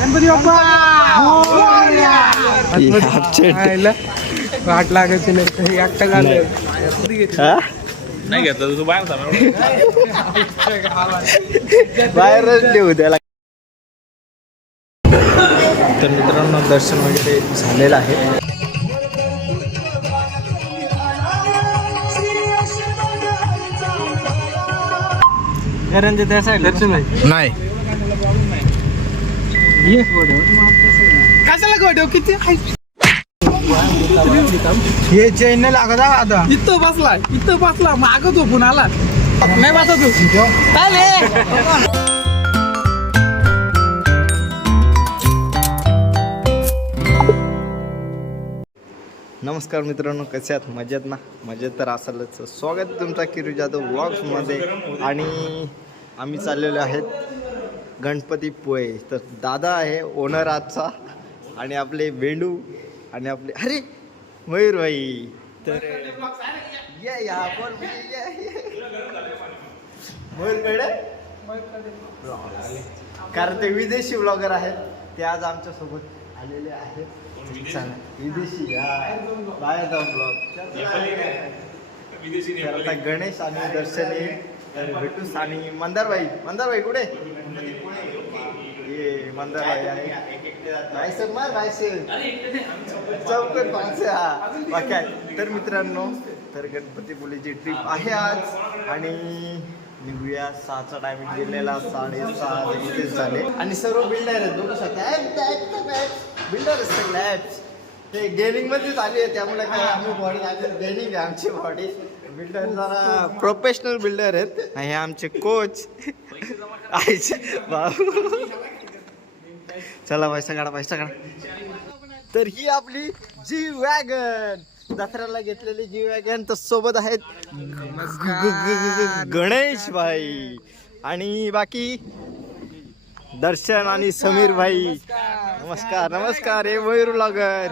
गणपती आईला वाट लागायची नाही. एकटा झालं. नाही. घेतलं तू बाहेर थांब. बाहेरच देऊ त्याला. तर मित्रांनो दर्शन वगैरे झालेलं आहे. त्या साईड दर्शन आहे नाही कशाला गोठव किती हे चैन लागत आता. इथं बसला इथं बसला मागच झोपून आला. नाही बसा तू. नमस्कार मित्रांनो कसे आहात? मजेत ना? मजेत तर असालच. स्वागत तुमचा किरू जाधव व्लॉग्समध्ये आणि आम्ही चाललेलो आहेत गणपती पोळे. तर दादा आहे ओनर आजचा. आणि आपले वेंडू आणि आपले अरे मयूर भाई. तर या या बोल या, कारण ते विदेशी ब्लॉगर आहेत. ते आज आमच्यासोबत आलेले आहेत. विदेशी बाहेर जाऊन ब्लॉग आता गणेश आणि दर्शनी तर भेटूस आणि मंदारबाई मंदारबाई कुठे? आहे नाही सर मार नाही सर चौकट माणसं हा। बाकी काय तर मित्रांनो तर गणपतीपुलेची ट्रिप आहे आज. आणि निघूया सहाचा टायमिंग दिलेला साडेसहा इथेच झाले. आणि सर्व बिल्डर आहेत बघू शकता. बिल्डर सगळे ते गेमिंगमध्ये चालू आहे त्यामुळे काय आम्ही बॉडी गेमिंग आहे आमची बॉडी बिल्डर जरा प्रोफेशनल बिल्डर आहेत. हे आमचे कोच आईचे भाऊ चला पैसा काढा पैसा काढा तर ही आपली जी वॅगन दसऱ्याला घेतलेली जी वॅगन तर सोबत आहेत गणेश भाई आणि बाकी दर्शन आणि समीर भाई. नमस्कार नमस्कार हे मयूर ब्लॉगर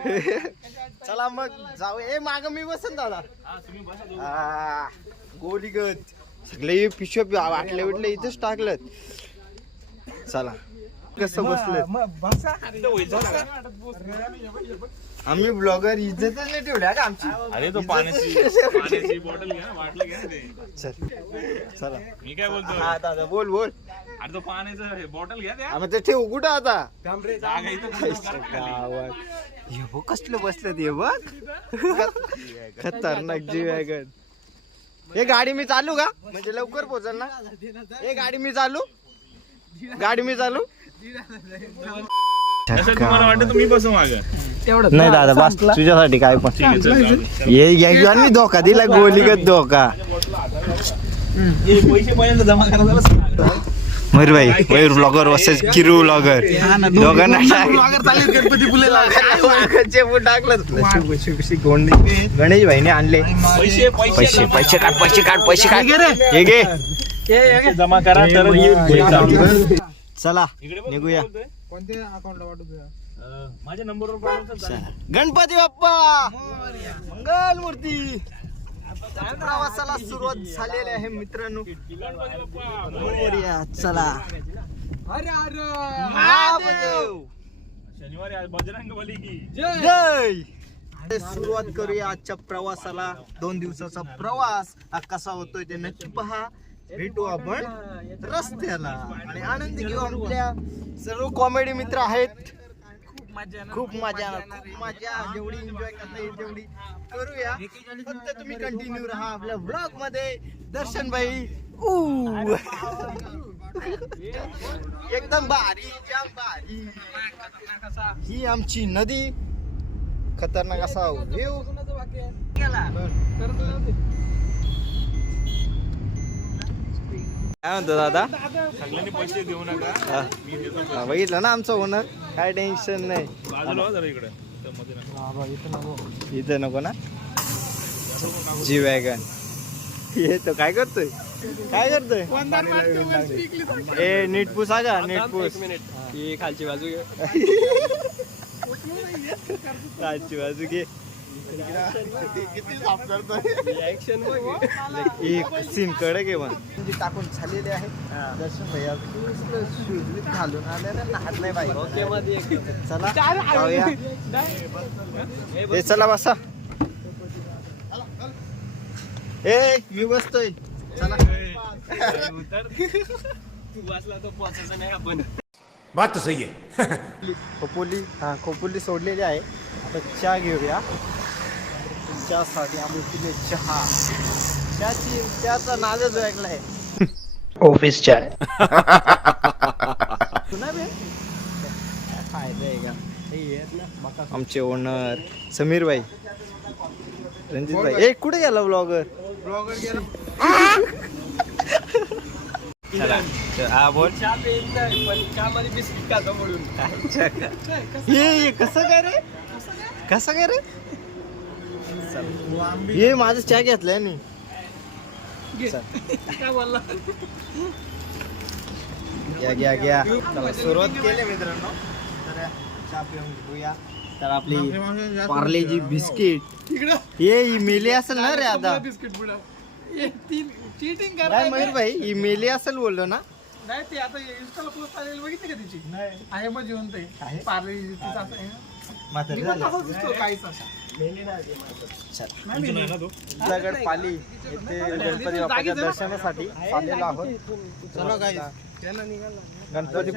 चला मग जाऊ. ए माग मी बसन दादा. हा, गोलीगत सगळे पिशव्या वाटले विटले इथेच टाकलं चला. कसं बसलं आम्ही ब्लॉगर इज्जतच नाही ठेवल्या का आमची अरे तो पाण्याची पाण्याची बॉटल घ्या वाटलं घ्या ते. चल. मी काय बोलतो हा दादा बोल बोल. अरे तो पाण्याचं बॉटल घ्या त्या. ते ठेवू कुठं आता? जागा इथं गावात. हे बघ कसलं बसलं ते बघ. खतरनाक जीव आहे हे गाडी मी चालू का? म्हणजे लवकर पोहोचल ना? हे गाडी मी चालू? गाडी मी चालू? असं तुम्हाला वाटतं तुम्ही बसू माग. तेवढं. नाही दादा बस तुझ्यासाठी काय पण. ठीक आहे चल, चल, चल. ये या मी धोका दिला गोलीगत धोका. हे पैसे पर्यंत जमा करा मयूर भाई Mayur blogger versus Kiru blogger दोघांना गणपती फुलेला गणेश भाईने आणले. पैसे पैसे. पैसे काढ पैसे काढ पैसे काढ. हे घे जमा करा तर. चला इकडे बघ, निघूया. बोलतोय. कोणत्या अकाउंटला वाटत अं, माझ्या नंबरवर चालेल. गणपती बाप्पा! मंगल मूर्ती प्रवासाला सुरुवात झालेली आहे मित्रांनो. गणपती बाप्पा. मोरया, चला. अरे अरे महादेव! शनिवारी आज बजरंग बली की. जय! सुरुवात करूया आजच्या प्रवासाला. दोन दिवसाचा प्रवास. हा कसा होतोय ते नक्की पहा. भेटू आपण रस्त्याला. आणि आनंद घेऊ आपल्या सर्व कॉमेडी मित्र आहेत. खूप मजा खूप मजा जेवढी एन्जॉय करता येईल तेवढी करूया. फक्त तुम्ही कंटिन्यू राहा आपल्या ब्लॉगमध्ये. दर्शन भाई ऊ. एकदम भारी भारी. ही आमची नदी. खतरनाक असा व्ह्यू काय म्हणतो दादा? सगळ्यांनी पैसे देऊ नका. हा. मी देतो हा, बघितलं ना आमचं ओनर काय टेन्शन नाही. बाजूला हो जरा इकडे. त्या मध्ये नका. इथं नको. ना? जी वॅगन येतो काय करतोय? काय करतोय? ए नीट पुसा का नीट पुस. ही खालची बाजू खालची बाजू घे. एक सीन कडक आहे मग म्हणजे टाकून झालेले आहे दर्शन भैया शूज घालून आले ना हात नाही पाहिजे चला जाऊया ए चला बसा ए मी बसतोय चला तू वाचला तो पोचायचा नाही आपण बात सही खोपोली हा खोपोली सोडलेली आहे. आता चहा घेऊया. चहासाठी आम्ही पिले चहा. चहाची चहाचा नादच आहे ऑफिस बे. काय फायदा आहे का हे ना. आमचे ओनर. समीर भाई. रणजित भाई. ए कुठे गेला ब्लॉगर? चला. हा बोल. चहा पण चहामध्ये बिस्किट म्हणून. ये कसं काय रे? कसं काय रे? ये माझं चहा घेतलाय बोलला? घ्या घ्या घ्या. चला, सुरुवात केली मित्रांनो. तर चहा पिऊन घेऊया. तर आपली पार्लेजी बिस्किट. ही मेली असेल ना रे आता. बिस्किट हे चिटिंग मयूर भाई ही मेली असेल बोललो ना. नाही ते आता इंस्टाला पोस्ट आलेली बघितली का तिची? नाही. आहे मग जिवंत आहे. तिचं असं आहे ना. म्हातारी झाली. तुमच्याकडे पाली. येथे गणपती बाप्पाच्या दर्शनासाठी चाललेलो आहोत. गणपती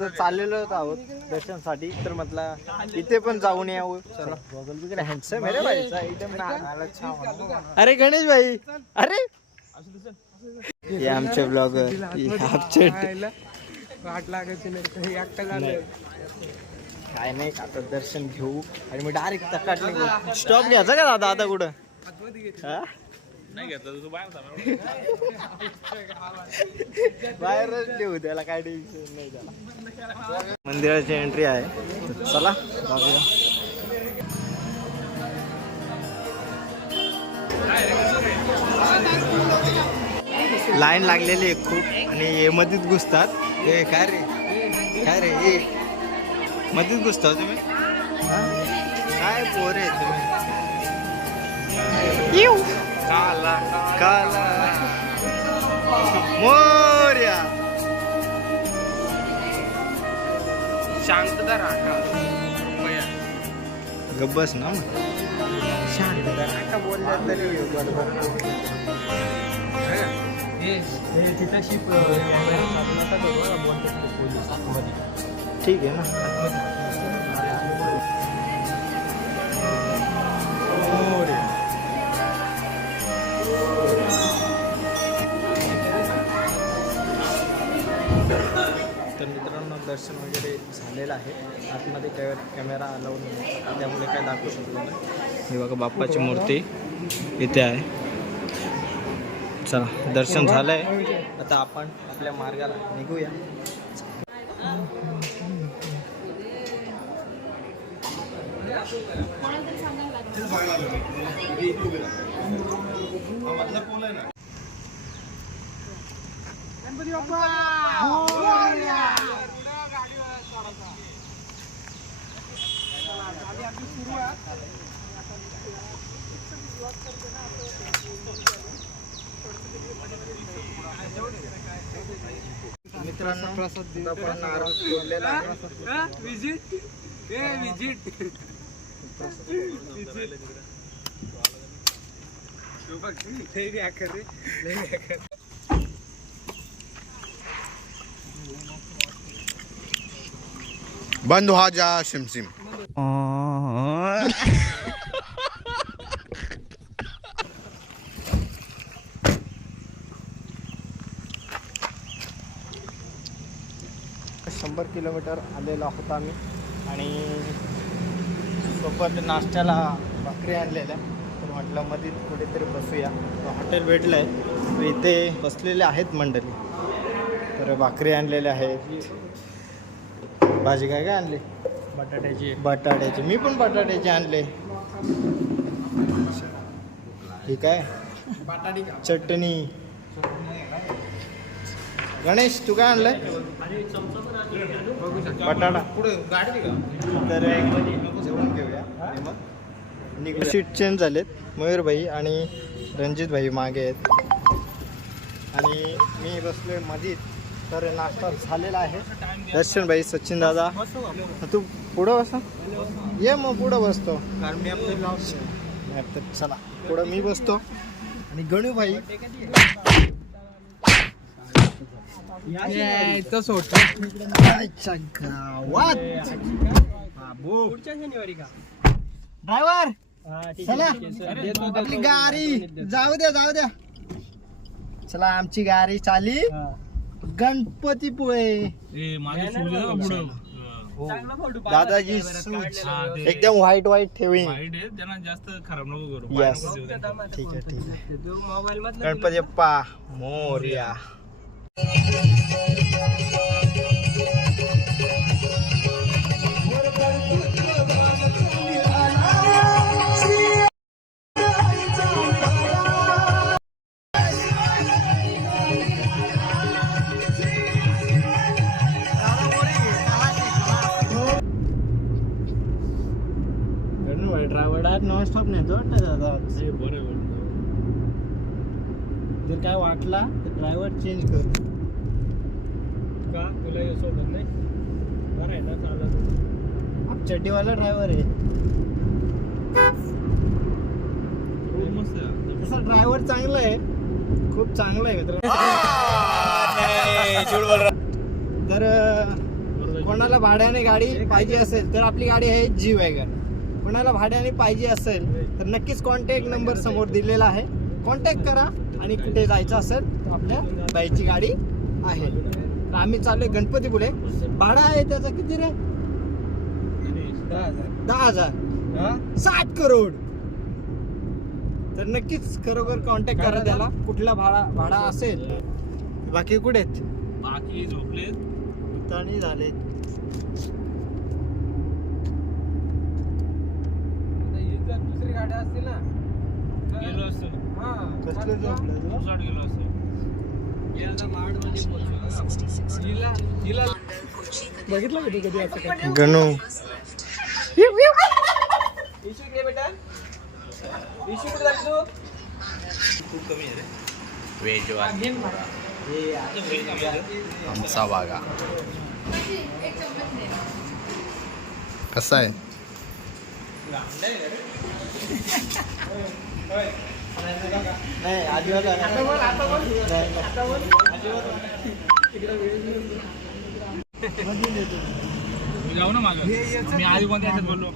तर चाललेलो आहोत दर्शनासाठी. तर म्हटलं इथे पण जाऊन यावं चला. बघल बिगल हँडसम आहे रे भाई एकदम अरे गणेश भाई. अरे. हे आमचे ब्लॉगर आमचे वाट लागायची नाही. काही एकटा नाही. काय नाही आता दर्शन घेऊ. आणि मग डायरेक्ट तकाटले स्टॉप घ्यायचा का दादा आता कुठं? नाही घेतला. बाहेरच ठेवू त्याला काय टेन्शन नाही त्याला. मंदिराची एंट्री आहे. चला जाऊया लाईन लागलेली आहे खूप आणि हे मध्येच घुसतात. हे काय रे? काय रे? हे. मध्येच घुसता हो तुम्ही? काय पोर तुम्ही? काला मोर्या. शांतता राखा. गब्बस ना मग. शांत का बोलल्या तरी बरोबर. ठीक आहे ना. तर मित्रांनो दर्शन वगैरे झालेलं आहे. आतमध्ये कॅ कॅमेरा अलाउड नाही त्यामुळे काय दाखवू शकलो नाही. हे बघा बाप्पाची मूर्ती इथे आहे. चला दर्शन झालं आहे आता आपण आपल्या मार्गाला निघूया. गणपती मित्रांनो प्रसाद दिला पण तोडलेला विजिट? ए विजिट. बंद हो जा सिमसिम शंभर किलोमीटर आलेला होता आम्ही आणि सोबत नाश्त्याला भाकरी आणलेल्या तर म्हटलं मध्ये कुठेतरी बसूया. हॉटेल भेटलं आहे तर इथे बसलेले आहेत मंडळी. तर भाकरी आणलेल्या आहेत. भाजी काय काय आणली? बटाट्याची. बटाट्याची. मी पण बटाट्याचे आणले. ठीक आहे चटणी. गणेश तू काय आणलंय? बटाटा. तर जेवण घेऊया. आणि मग सीट चेंज झालेत. मयूर भाई आणि रणजित भाई मागे आहेत. आणि मी बसलोय मधीत तर नाश्ता झालेला आहे. दर्शन भाई सचिन दादा. तू पुढं बस. ये मग पुढं बसतो. कारण मी आपलं चला पुढं मी बसतो. आणि गणू भाई. यायचं आजच्या गावात. बाबू. ड्रायव्हर चला. आपली गाडी. जाऊ द्या जाऊ द्या. चला आमची गाडी चाली. गणपतीपुळे. ए माझे शूज आहे का पुढं? दादाजी सूज एकदम व्हाईट व्हाईट ठेवी वाईट आहे त्यांना जास्त खराब नको करू. Yes. पाय नको देऊ त्यांना. ठीक आहे ठीक आहे. गणपती बाप्पा मोर्या. ड्रायव्हर आज स्टॉप दादा जर काय वाटला? तर ड्रायव्हर चेंज कर. तुला सोबत नाही? बरं आहे ना चालत. आप चड्डीवाला ड्रायव्हर आहे. खूप मस्त आहे. तसा ड्रायव्हर चांगला आहे. खूप चांगला आहे मित्र. तर कोणाला भाड्याने गाडी पाहिजे असेल तर आपली गाडी आहे जी वॅगन कोणाला भाड्याने पाहिजे असेल तर नक्कीच कॉन्टॅक्ट नंबर समोर दिलेला आहे. कॉन्टॅक्ट करा आणि कुठे जायचं असेल तर आपल्या बाईची गाडी आहे. आम्ही चाललोय गणपतीपुळे भाडा आहे त्याचा किती रे? दहा हजार. साठ करोड. तर नक्कीच खरोखर कॉन्टॅक्ट करा त्याला. कुठला भाडा भाडा असेल. बाकी कुठे बाकी झोपलेत. झाले दुसरी गाडी असतील ना. गेलो असतो. हा कसले झोपले? गेलो असतो. बघितलं का कधी गणू. खूप कमी आहे आमचा वागा कसा आहे? नाही अजिबात नाही. तू जाऊ ना मागं. मी आधी कोणत्या ह्याच्यात बोललो?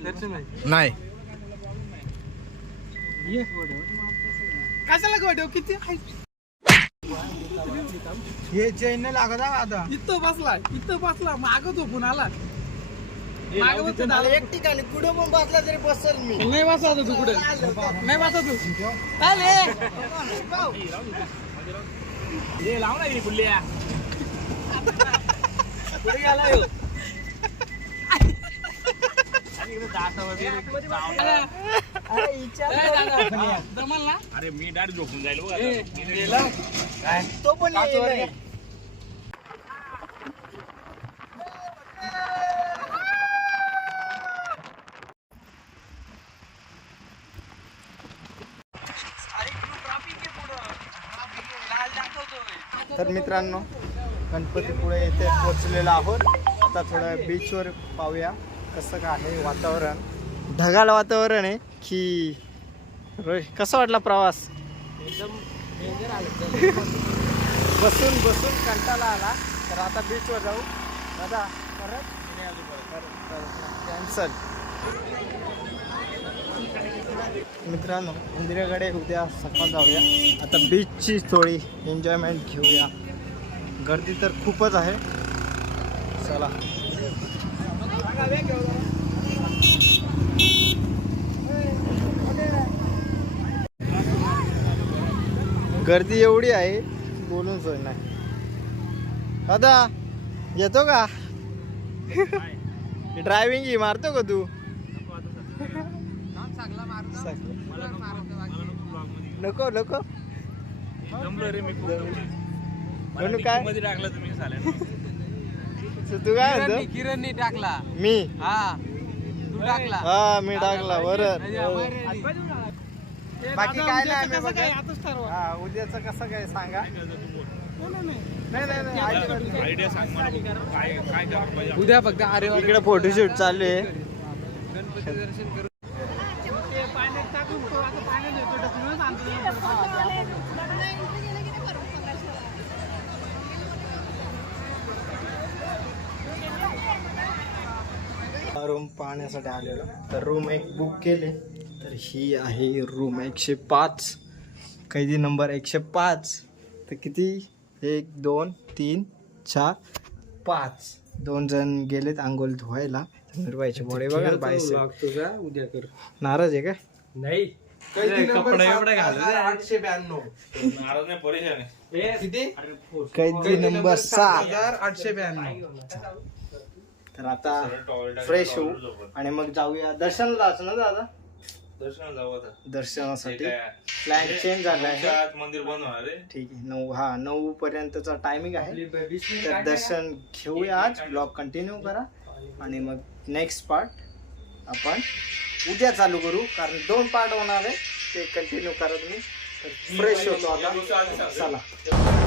दर्शन आहे नाही. कशाला किती हे चैन लागत आता. इथं बसला इथं बसला मागं झोपून आला एक ठिकाणी कुठं पण बसला तरी बसल मी. नाही बसा तू कुठे? नाही बसा तू. चाले लाव. ना ही कुठे गेला? अरे. विचार जमल ना? अरे मी डायरेक्ट झोपून जाईल काय तो पण मित्रांनो गणपतीपुळे येथे पोचलेलो आहोत. आता थोडं बीचवर पाहूया कसं काय आहे वातावरण. ढगाळ वातावरण आहे की रोय कसा वाटला प्रवास? बसून बसून कंटाळा आला. तर आता बीचवर जाऊ. दादा परत? कॅन्सल मित्रांनो मंदिराकडे उद्या सकाळ जाऊया. आता बीचची थोडी एन्जॉयमेंट घेऊया. गर्दी तर खूपच आहे. चला. गर्दी एवढी आहे बोलून सोय नाही. दादा येतो का? ड्रायव्हिंग ही मारतो का तू? नको नको रे मी म्हणून काय? मध्ये टाकलं तुम्ही साल्या? तू काय म्हणतो? किरणनी टाकला. मी? हा. तू हा मी टाकला बरं. बाकी काय नाही आम्ही कसं काय? बघत. आताच ठरवा. हा उद्याचं कसं काय सांगा? नाही नाही नाही. आधी- आयडिया सांग मला. बघू. काय काय करायला पाहिजे? उद्या फक्त अरे इकडे फोटोशूट चालू आहे गणपती दर्शन करू ते पाण्यात टाकून तो आता पाण्यात येतो ढकलूनच आणतो. रूम पाहण्यासाठी आलेलो. तर रूम एक बुक केले. तर ही आहे रूम एकशे पाच. कैदी नंबर एकशे पाच. तर किती? एक दोन तीन चार पाच. दोन जण गेलेत आंघोळ धुवायला. निर्वायचे बॉडी बघा बायसे तुझा उद्या कर. नाराज आहे काय नाही. कपडे एवढे आठशे ब्याण्णव. नाराज नाही परेशान आहे. किती? कैदी नंबर सात. हजार आठशे ब्याण्णव. तर आता फ्रेश होऊ आणि मग जाऊया. दर्शनला जायचं ना दादा? दर्शनाला जाऊ आता. दर्शनासाठी. प्लॅन चेंज झाला आहे. मंदिर बंद होणार आहे. ठीक आहे. नऊ हा नऊ पर्यंतचा टायमिंग आहे. तर दर्शन घेऊया आज. ब्लॉग कंटिन्यू करा. आणि मग नेक्स्ट पार्ट आपण उद्या चालू करू. कारण दोन पार्ट होणार आहे. ते कंटिन्यू करा तुम्ही. फ्रेश होतो आता. चला.